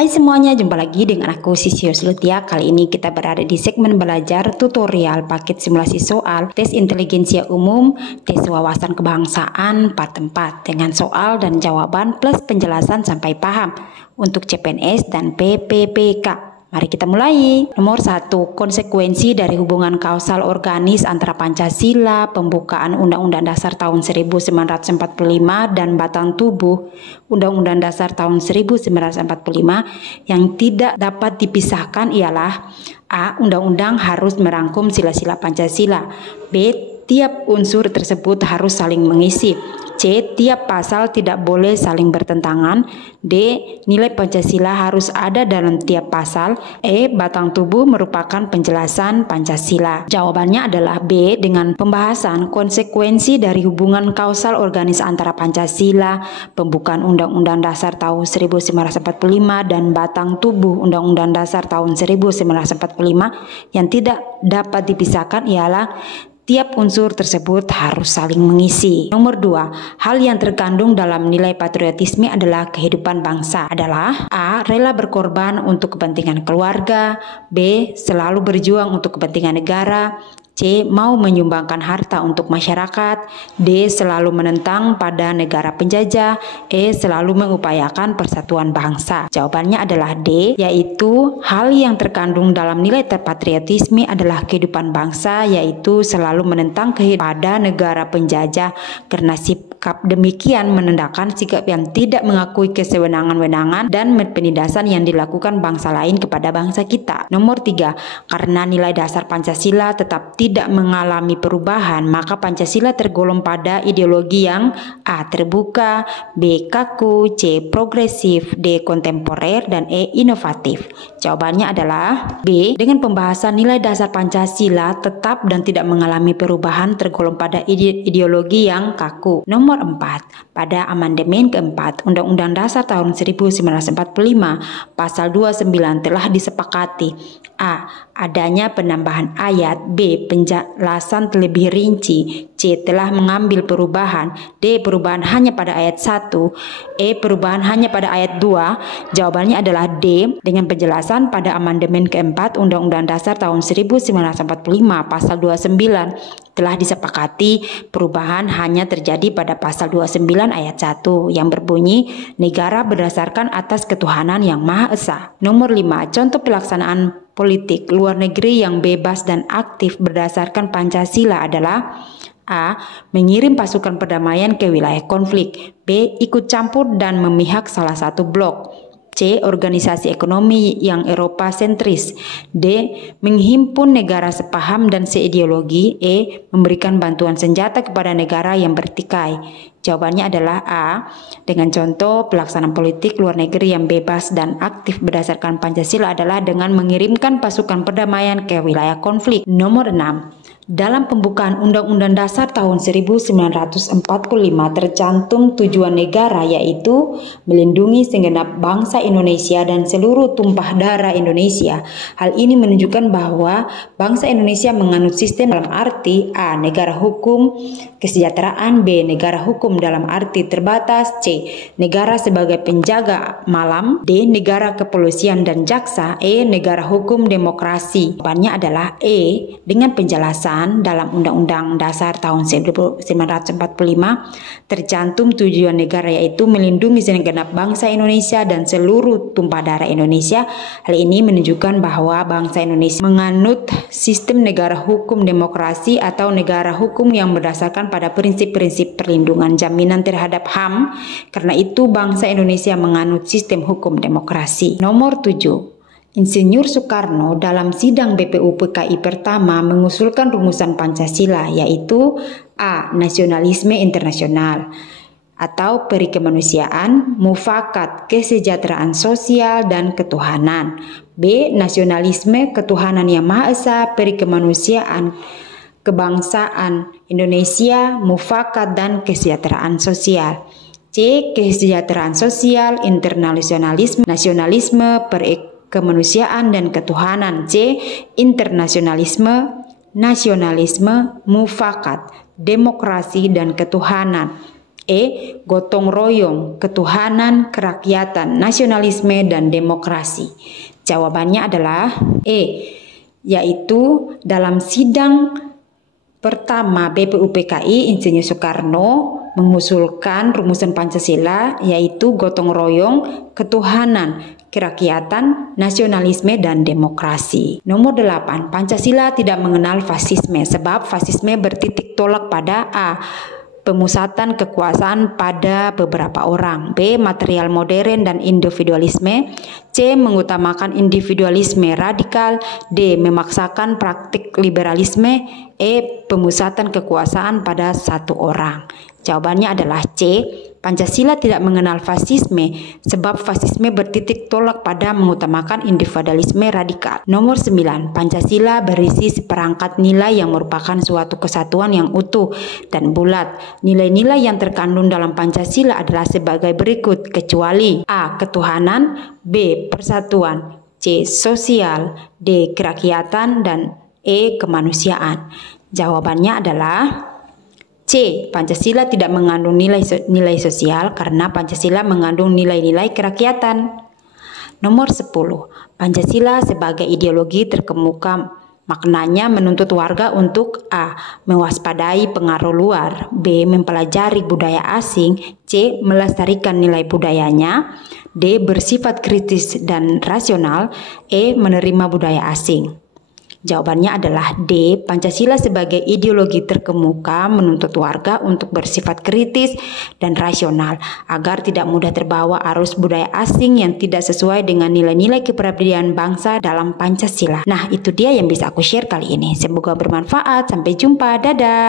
Hai semuanya, jumpa lagi dengan aku Sisius Lutia. Kali ini kita berada di segmen belajar tutorial paket simulasi soal tes inteligensia umum, tes wawasan kebangsaan part 4 dengan soal dan jawaban plus penjelasan sampai paham untuk CPNS dan PPPK. Mari kita mulai. Nomor 1, konsekuensi dari hubungan kausal organis antara Pancasila, pembukaan Undang-Undang Dasar tahun 1945 dan batang tubuh Undang-Undang Dasar tahun 1945 yang tidak dapat dipisahkan ialah A. Undang-undang harus merangkum sila-sila Pancasila. B. Tiap unsur tersebut harus saling mengisi. C. Tiap pasal tidak boleh saling bertentangan. D. Nilai Pancasila harus ada dalam tiap pasal. E. Batang tubuh merupakan penjelasan Pancasila. Jawabannya adalah B. Dengan pembahasan konsekuensi dari hubungan kausal organis antara Pancasila, pembukaan Undang-Undang Dasar tahun 1945 dan batang tubuh Undang-Undang Dasar tahun 1945 yang tidak dapat dipisahkan ialah tiap unsur tersebut harus saling mengisi. Nomor 2, hal yang terkandung dalam nilai patriotisme adalah kehidupan bangsa adalah A. Rela berkorban untuk kepentingan keluarga. B. Selalu berjuang untuk kepentingan negara. C. Mau menyumbangkan harta untuk masyarakat. D. Selalu menentang pada negara penjajah. E. Selalu mengupayakan persatuan bangsa. Jawabannya adalah D, yaitu hal yang terkandung dalam nilai patriotisme adalah kehidupan bangsa, yaitu selalu menentang pada negara penjajah karena sikap demikian menandakan sikap yang tidak mengakui kesewenang-wenangan dan penindasan yang dilakukan bangsa lain kepada bangsa kita. Nomor 3, karena nilai dasar Pancasila tetap tidak mengalami perubahan, maka Pancasila tergolong pada ideologi yang A. terbuka, B. kaku, C. progresif, D. kontemporer, dan E. inovatif. Jawabannya adalah B. Dengan pembahasan nilai dasar Pancasila tetap dan tidak mengalami perubahan tergolong pada ideologi yang kaku. Nomor 4, pada amandemen keempat Undang-Undang Dasar tahun 1945 pasal 29 telah disepakati A. adanya penambahan ayat. B. penjelasan terlebih rinci. C. telah mengambil perubahan. D. perubahan hanya pada ayat 1. E. perubahan hanya pada ayat 2. Jawabannya adalah D. Dengan penjelasan pada amandemen keempat Undang-Undang Dasar tahun 1945 pasal 29 telah disepakati perubahan hanya terjadi pada pasal 29 ayat 1 yang berbunyi negara berdasarkan atas ketuhanan yang Maha Esa. Nomor 5, contoh pelaksanaan politik luar negeri yang bebas dan aktif berdasarkan Pancasila adalah A. mengirim pasukan perdamaian ke wilayah konflik. B. ikut campur dan memihak salah satu blok. C. organisasi ekonomi yang Eropa sentris. D. menghimpun negara sepaham dan seideologi. E. memberikan bantuan senjata kepada negara yang bertikai. Jawabannya adalah A. Dengan contoh pelaksanaan politik luar negeri yang bebas dan aktif berdasarkan Pancasila adalah dengan mengirimkan pasukan perdamaian ke wilayah konflik. Nomor 6, dalam pembukaan Undang-Undang Dasar tahun 1945 tercantum tujuan negara, yaitu melindungi segenap bangsa Indonesia dan seluruh tumpah darah Indonesia. Hal ini menunjukkan bahwa bangsa Indonesia menganut sistem dalam arti A. negara hukum kesejahteraan. B. negara hukum dalam arti terbatas. C. negara sebagai penjaga malam. D. negara kepolisian dan jaksa. E. negara hukum demokrasi. Jawabannya adalah E. Dengan penjelasan dalam Undang-Undang Dasar tahun 1945 tercantum tujuan negara, yaitu melindungi segenap bangsa Indonesia dan seluruh tumpah darah Indonesia. Hal ini menunjukkan bahwa bangsa Indonesia menganut sistem negara hukum demokrasi atau negara hukum yang berdasarkan pada prinsip-prinsip perlindungan jaminan terhadap HAM. Karena itu bangsa Indonesia menganut sistem hukum demokrasi. Nomor 7, Insinyur Soekarno dalam sidang BPU PKI pertama mengusulkan rumusan Pancasila, yaitu A. nasionalisme internasional atau perikemanusiaan, mufakat, kesejahteraan sosial, dan ketuhanan. B. nasionalisme, ketuhanan yang Maha Esa, perikemanusiaan, kebangsaan Indonesia, mufakat, dan kesejahteraan sosial. C. kesejahteraan sosial, internasionalisme, nasionalisme, kemanusiaan, dan ketuhanan. C. internasionalisme, nasionalisme, mufakat, demokrasi, dan ketuhanan. E. Gotong royong, ketuhanan, kerakyatan, nasionalisme, dan demokrasi. Jawabannya adalah E, yaitu dalam sidang pertama BPUPKI, Insinyur Soekarno mengusulkan rumusan Pancasila yaitu gotong royong, ketuhanan, kerakyatan, nasionalisme, dan demokrasi. Nomor 8, Pancasila tidak mengenal fasisme sebab fasisme bertitik tolak pada A. Pemusatan kekuasaan pada beberapa orang, B. Material modern dan individualisme, C. Mengutamakan individualisme radikal, D. Memaksakan praktik liberalisme, E. Pemusatan kekuasaan pada satu orang. Jawabannya adalah C. Pancasila tidak mengenal fasisme sebab fasisme bertitik tolak pada mengutamakan individualisme radikal. Nomor 9, Pancasila berisi seperangkat nilai yang merupakan suatu kesatuan yang utuh dan bulat. Nilai-nilai yang terkandung dalam Pancasila adalah sebagai berikut, kecuali A. Ketuhanan, B. Persatuan, C. Sosial, D. Kerakyatan, dan E. Kemanusiaan. Jawabannya adalah C. Pancasila tidak mengandung nilai sosial karena Pancasila mengandung nilai-nilai kerakyatan. Nomor 10. Pancasila sebagai ideologi terkemuka maknanya menuntut warga untuk A. Mewaspadai pengaruh luar, B. Mempelajari budaya asing, C. Melestarikan nilai budayanya, D. Bersifat kritis dan rasional, E. Menerima budaya asing. Jawabannya adalah D. Pancasila sebagai ideologi terkemuka menuntut warga untuk bersifat kritis dan rasional agar tidak mudah terbawa arus budaya asing yang tidak sesuai dengan nilai-nilai kepribadian bangsa dalam Pancasila. Nah, itu dia yang bisa aku share kali ini. Semoga bermanfaat. Sampai jumpa. Dadah.